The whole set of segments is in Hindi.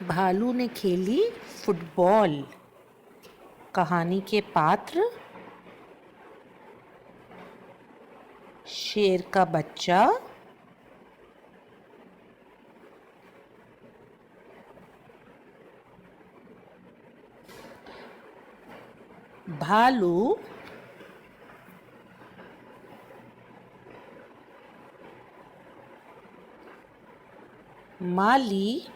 भालू ने खेली फुटबॉल। कहानी के पात्र शेर का बच्चा, भालू, माली,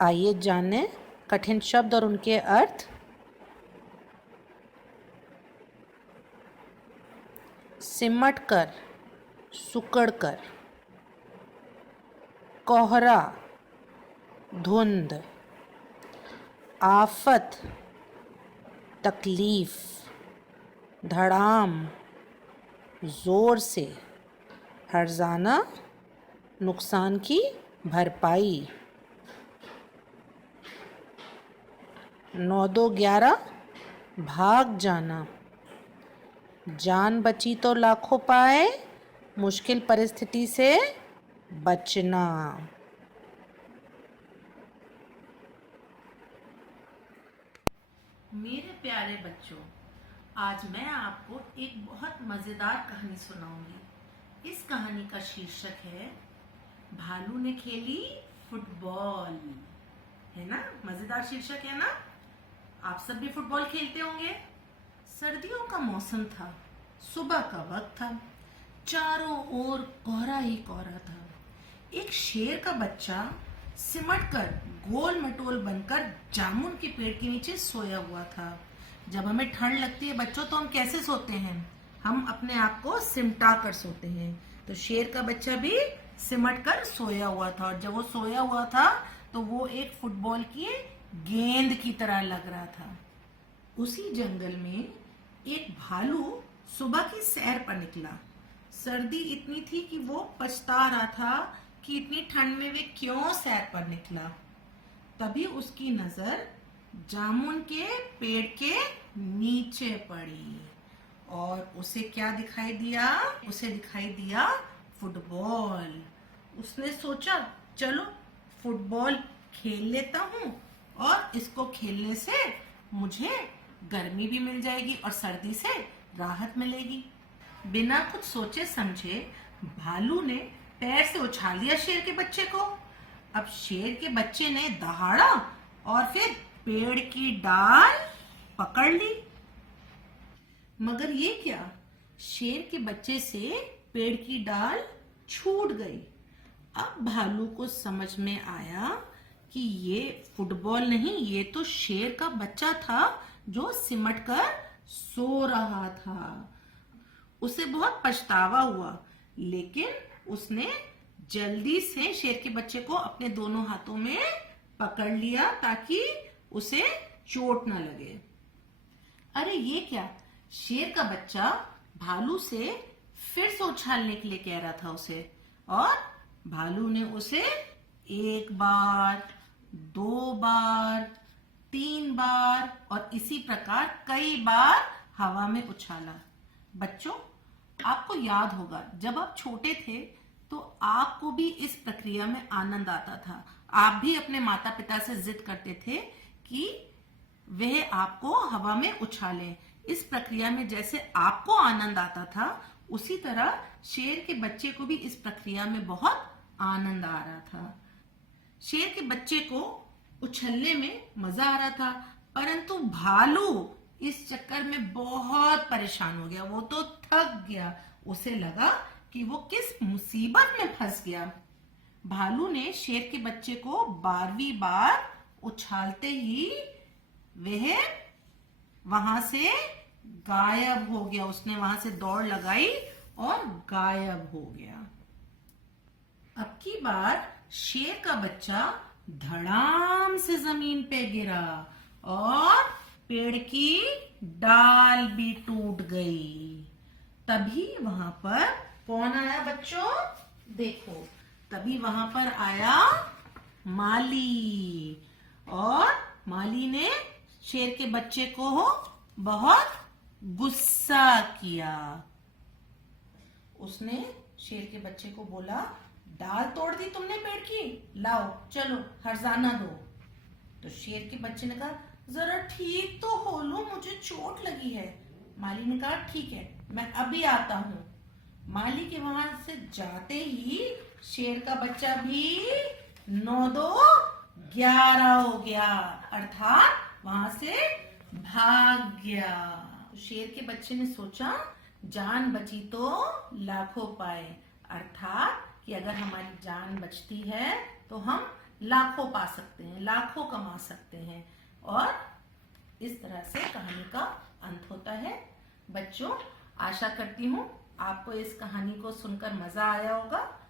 आइए जानें कठिन शब्द और उनके अर्थ। सिमट कर, सुकड़ कर, कोहरा, धुंध, आफत, तकलीफ, धड़ाम, जोर से, हर्जाना, नुकसान की भरपाई, 9-2-11 भाग जाना, जान बची तो लाखों पाए, मुश्किल परिस्थिति से बचना। मेरे प्यारे बच्चों, आज मैं आपको एक बहुत मजेदार कहानी सुनाऊंगी। इस कहानी का शीर्षक है भालू ने खेली फुटबॉल। है ना, मजेदार शीर्षक है ना। आप सब भी फुटबॉल खेलते होंगे। सर्दियों का मौसम था, सुबह का वक्त था, चारों ओर कोहरा ही कोहरा था। एक शेर का बच्चा सिमट कर गोल मटोल बनकर जामुन के पेड़ के नीचे सोया हुआ था। जब हमें ठंड लगती है बच्चों, तो हम कैसे सोते हैं? हम अपने आप को सिमटा कर सोते हैं। तो शेर का बच्चा भी सिमट कर सोया हुआ था, और जब वो सोया हुआ था तो वो एक फुटबॉल की गेंद की तरह लग रहा था। उसी जंगल में एक भालू सुबह की सैर पर निकला। सर्दी इतनी थी कि वो पछता रहा था कि इतनी ठंड में वे क्यों सैर पर निकला। तभी उसकी नजर जामुन के पेड़ के नीचे पड़ी, और उसे क्या दिखाई दिया? उसे दिखाई दिया फुटबॉल। उसने सोचा, चलो फुटबॉल खेल लेता हूँ, और इसको खेलने से मुझे गर्मी भी मिल जाएगी और सर्दी से राहत मिलेगी। बिना कुछ सोचे समझे भालू ने पैर से उछाल दिया शेर के बच्चे को। अब शेर के बच्चे ने दहाड़ा और फिर पेड़ की डाल पकड़ ली। मगर ये क्या, शेर के बच्चे से पेड़ की डाल छूट गई। अब भालू को समझ में आया कि ये फुटबॉल नहीं, ये तो शेर का बच्चा था जो सिमट कर सो रहा था। उसे बहुत पछतावा हुआ, लेकिन उसने जल्दी से शेर के बच्चे को अपने दोनों हाथों में पकड़ लिया ताकि उसे चोट न लगे। अरे ये क्या, शेर का बच्चा भालू से फिर से उछालने के लिए कह रहा था उसे, और भालू ने उसे 1 बार, 2 बार, 3 बार और इसी प्रकार कई बार हवा में उछाला। बच्चों, आपको याद होगा जब आप छोटे थे तो आपको भी इस प्रक्रिया में आनंद आता था। आप भी अपने माता पिता से जिद करते थे कि वह आपको हवा में उछालें। इस प्रक्रिया में जैसे आपको आनंद आता था, उसी तरह शेर के बच्चे को भी इस प्रक्रिया में बहुत आनंद आ रहा था। शेर के बच्चे को उछलने में मजा आ रहा था, परंतु भालू इस चक्कर में बहुत परेशान हो गया। वो तो थक गया। उसे लगा कि वो किस मुसीबत में फंस गया। भालू ने शेर के बच्चे को 12वीं बार उछालते ही वह वहां से गायब हो गया। उसने वहां से दौड़ लगाई और गायब हो गया। अब की बार शेर का बच्चा धड़ाम से जमीन पे गिरा और पेड़ की डाल भी टूट गई। तभी वहां पर कौन आया बच्चों? देखो, तभी वहां पर आया माली, और माली ने शेर के बच्चे को बहुत गुस्सा किया। उसने शेर के बच्चे को बोला, डाल तोड़ दी तुमने पेड़ की, लाओ चलो हर्जाना दो। तो शेर के बच्चे ने कहा, जरा ठीक तो हो लो, मुझे चोट लगी है। माली ने कहा, ठीक है, मैं अभी आता हूँ। माली के वहां से जाते ही शेर का बच्चा भी 9-2-11 हो गया, अर्थात वहां से भाग गया। शेर के बच्चे ने सोचा, जान बची तो लाखों पाए, अर्थात कि अगर हमारी जान बचती है तो हम लाखों पा सकते हैं, लाखों कमा सकते हैं। और इस तरह से कहानी का अंत होता है। बच्चों, आशा करती हूँ आपको इस कहानी को सुनकर मजा आया होगा।